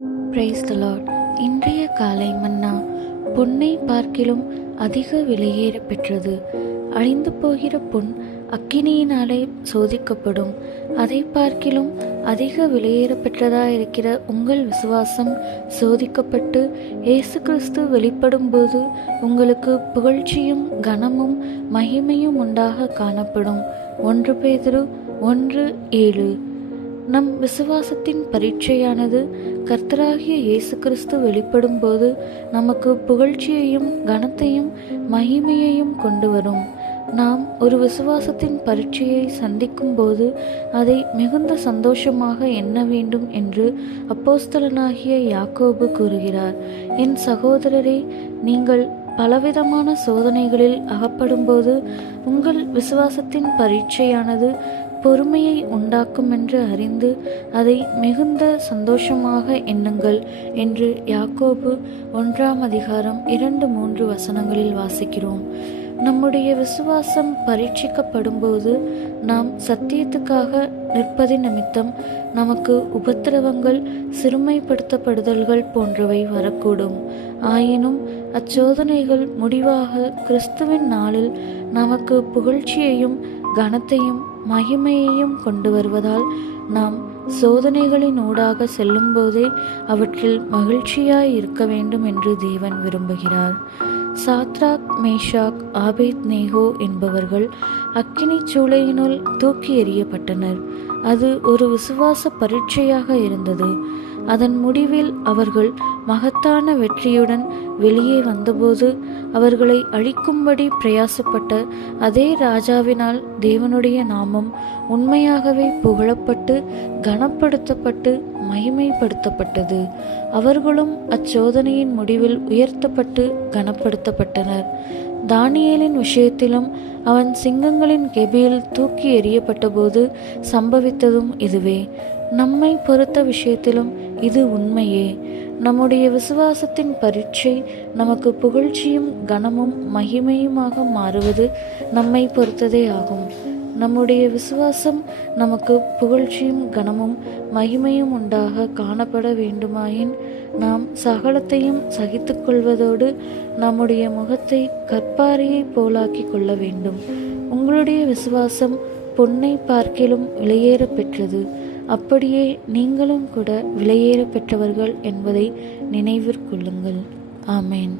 Praise the Lord. இன்றைய காலை மன்னா பொன்னை பார்க்கிலும் அதிக விலையேற பெற்றது. அழிந்து போகிற பொன் அக்கினியினாலே சோதிக்கப்படும். அதை பார்க்கிலும் அதிக விலையேற பெற்றதாயிருக்கிற உங்கள் விசுவாசம் சோதிக்கப்பட்டு இயேசு கிறிஸ்து வெளிப்படும் போது உங்களுக்கு புகழ்ச்சியும் கனமும் மகிமையும் உண்டாக காணப்படும். 1 பேதுரு 1:7. நம் விசுவாசத்தின் பரீட்சையானது கர்த்தராகிய இயேசு கிறிஸ்து வெளிப்படும் போது நமக்கு புகழ்ச்சியையும் கனத்தையும் மகிமையையும் கொண்டு வரும். நாம் ஒரு விசுவாசத்தின் பரீட்சையை சந்திக்கும் போது அதை மிகுந்த சந்தோஷமாக எண்ண வேண்டும் என்று அப்போஸ்தலனாகிய யாக்கோபு கூறுகிறார். என் சகோதரரே, நீங்கள் பலவிதமான சோதனைகளில் அகப்படும்போது உங்கள் விசுவாசத்தின் பரீட்சையானது பொறுமையை உண்டாக்கும் என்று அறிந்து அதை மிகுந்த சந்தோஷமாக எண்ணுங்கள் என்று யாக்கோபு 1:2-3 வாசிக்கிறோம். நம்முடைய விசுவாசம் பரீட்சிக்கப்படும்போது நாம் சத்தியத்துக்காக நிற்பதின் நிமித்தம் நமக்கு உபத்திரவங்கள், சிறுமைப்படுத்தப்படுதல்கள் போன்றவை வரக்கூடும். ஆயினும் அச்சோதனைகள் முடிவாக கிறிஸ்துவின் நாளில் நமக்கு புகழ்ச்சியையும் கனத்தையும் மகிமையையும் கொண்டு வருவதால் நாம் சோதனைகளின் ஊடாக செல்லும்போதே அவற்றில் மகிழ்ச்சியாய் இருக்க வேண்டும் என்று தேவன் விரும்புகிறார். சாத்ராக், மேஷாக், ஆபேத்நேகோ என்பவர்கள் அக்கினி சூளையினுள் தூக்கி எறியப்பட்டனர். அது ஒரு விசுவாச பரீட்சையாக இருந்தது. அதன் முடிவில் அவர்கள் மகத்தான வெற்றியுடன் வெளியே வந்தபோது அவர்களை அழிக்கும்படி பிரயாசப்பட்ட அதே ராஜாவினால் தேவனுடைய நாமம் உண்மையாகவே புகழப்பட்டு கனப்படுத்தப்பட்டு மகிமைப்படுத்தப்பட்டது. அவர்களும் அச்சோதனையின் முடிவில் உயர்த்தப்பட்டு கனப்படுத்தப்பட்டனர். தானியேலின் விஷயத்திலும் அவன் சிங்கங்களின் கெபியில் தூக்கி எறியப்பட்ட போது சம்பவித்ததும் இதுவே. நம்மை பொறுத்த விஷயத்திலும் இது உண்மையே. நம்முடைய விசுவாசத்தின் பரீட்சை நமக்கு புகழ்ச்சியும் கனமும் மகிமையுமாக மாறுவது நம்மை பொறுத்ததே ஆகும். நம்முடைய விசுவாசம் நமக்கு புகழ்ச்சியும் கனமும் மகிமையும் உண்டாக காணப்பட வேண்டுமாயின் நாம் சகலத்தையும் சகித்து கொள்வதோடு நம்முடைய முகத்தை கற்பாறையை போலாக்கி கொள்ள வேண்டும். உங்களுடைய விசுவாசம் பொன்னை பார்க்கிலும் விலையேற பெற்றது. அப்படியே நீங்களும் கூட விலையேற பெற்றவர்கள் என்பதை நினைவிற்கொள்ளுங்கள். ஆமேன்.